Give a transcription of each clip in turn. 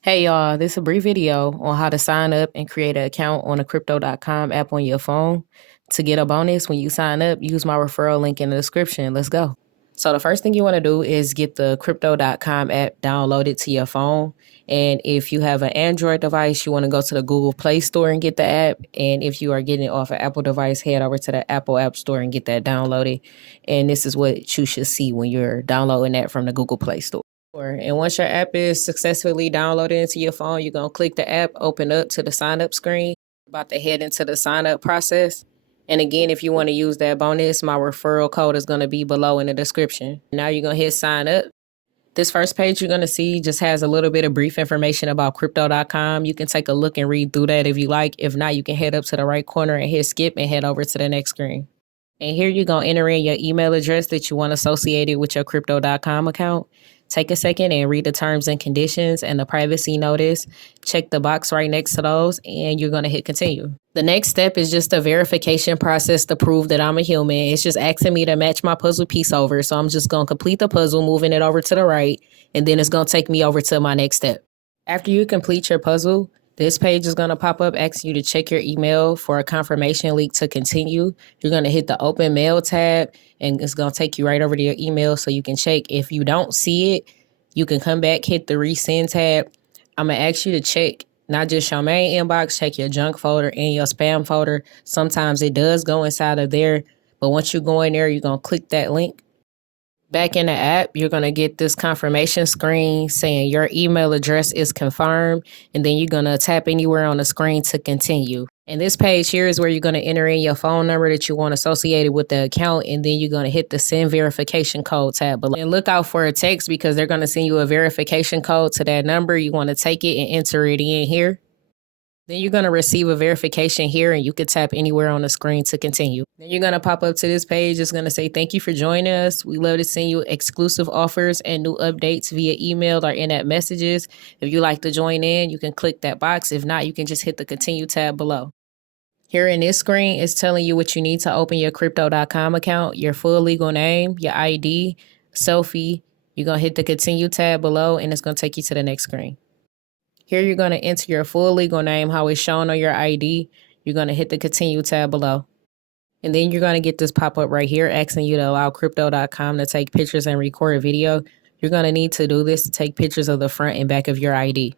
Hey y'all, this is a brief video on how to sign up and create an account on a crypto.com app on your phone. To get a bonus when you sign up, use my referral link in the description. Let's go. So the first thing you want to do is get the crypto.com app downloaded to your phone. And if you have an Android device, you want to go to the Google Play Store and get the app. And if you are getting it off an Apple device, head over to the Apple App Store and get that downloaded. And this is what you should see when you're downloading that from the Google Play Store. And once your app is successfully downloaded into your phone, you're going to click the app, open up to the sign up screen. About to head into the sign up process. And again, if you want to use that bonus, my referral code is going to be below in the description. Now you're going to hit sign up. This first page you're going to see just has a little bit of brief information about crypto.com. You can take a look and read through that if you like. If not, you can head up to the right corner and hit skip and head over to the next screen. And here you're going to enter in your email address that you want associated with your crypto.com account. Take a second and read the terms and conditions and the privacy notice. Check the box right next to those, and you're going to hit continue. The next step is just a verification process to prove that I'm a human. It's just asking me to match my puzzle piece over. So I'm just going to complete the puzzle, moving it over to the right, and then it's going to take me over to my next step. After you complete your puzzle, this page is going to pop up asking you to check your email for a confirmation link to continue. You're going to hit the open mail tab and it's going to take you right over to your email so you can check. If you don't see it, you can come back, hit the resend tab. I'm going to ask you to check not just your main inbox, check your junk folder and your spam folder. Sometimes it does go inside of there, but once you go in there, you're going to click that link. Back in the app, you're going to get this confirmation screen saying your email address is confirmed, and then you're going to tap anywhere on the screen to continue. And this page here is where you're going to enter in your phone number that you want associated with the account, and then you're going to hit the send verification code tab below. And look out for a text because they're going to send you a verification code to that number. You want to take it and enter it in here. Then you're going to receive a verification here and you can tap anywhere on the screen to continue. Then you're going to pop up to this page. It's going to say, thank you for joining us. We love to send you exclusive offers and new updates via email or in-app messages. If you like to join in, you can click that box. If not, you can just hit the continue tab below. Here in this screen, it's telling you what you need to open your crypto.com account, your full legal name, your ID, selfie. You're going to hit the continue tab below and it's going to take you to the next screen. Here you're going to enter your full legal name, how it's shown on your ID. You're going to hit the continue tab below. And then you're going to get this pop-up right here asking you to allow crypto.com to take pictures and record a video. You're going to need to do this to take pictures of the front and back of your ID.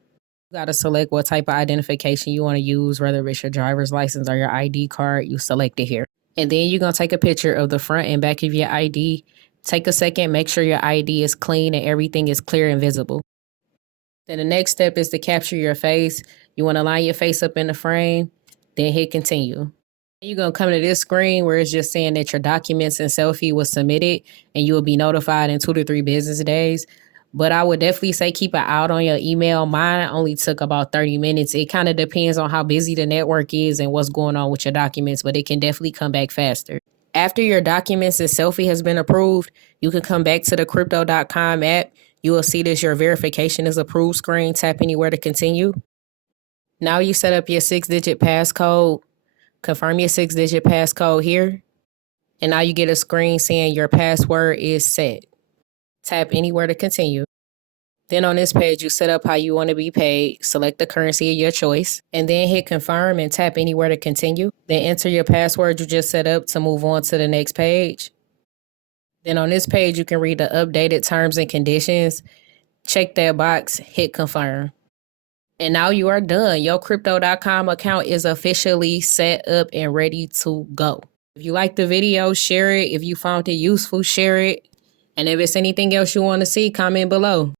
You got to select what type of identification you want to use, whether it's your driver's license or your ID card. You select it here. And then you're going to take a picture of the front and back of your ID. Take a second, make sure your ID is clean and everything is clear and visible. Then the next step is to capture your face. You want to line your face up in the frame, then hit continue. You're going to come to this screen where it's just saying that your documents and selfie was submitted and you will be notified in 2 to 3 business days. But I would definitely say keep an eye out on your email. Mine only took about 30 minutes. It kind of depends on how busy the network is and what's going on with your documents, but it can definitely come back faster. After your documents and selfie has been approved, you can come back to the crypto.com app. You will see this your verification is approved screen. Tap anywhere to continue. Now you set up your 6-digit passcode. Confirm your 6-digit passcode here. And now you get a screen saying your password is set. Tap anywhere to continue. Then on this page, you set up how you want to be paid. Select the currency of your choice. And then hit confirm and tap anywhere to continue. Then enter your password you just set up to move on to the next page. Then on this page, you can read the updated terms and conditions. Check that box, hit confirm. And now you are done. Your crypto.com account is officially set up and ready to go. If you liked the video, share it. If you found it useful, share it. And if it's anything else you want to see, comment below.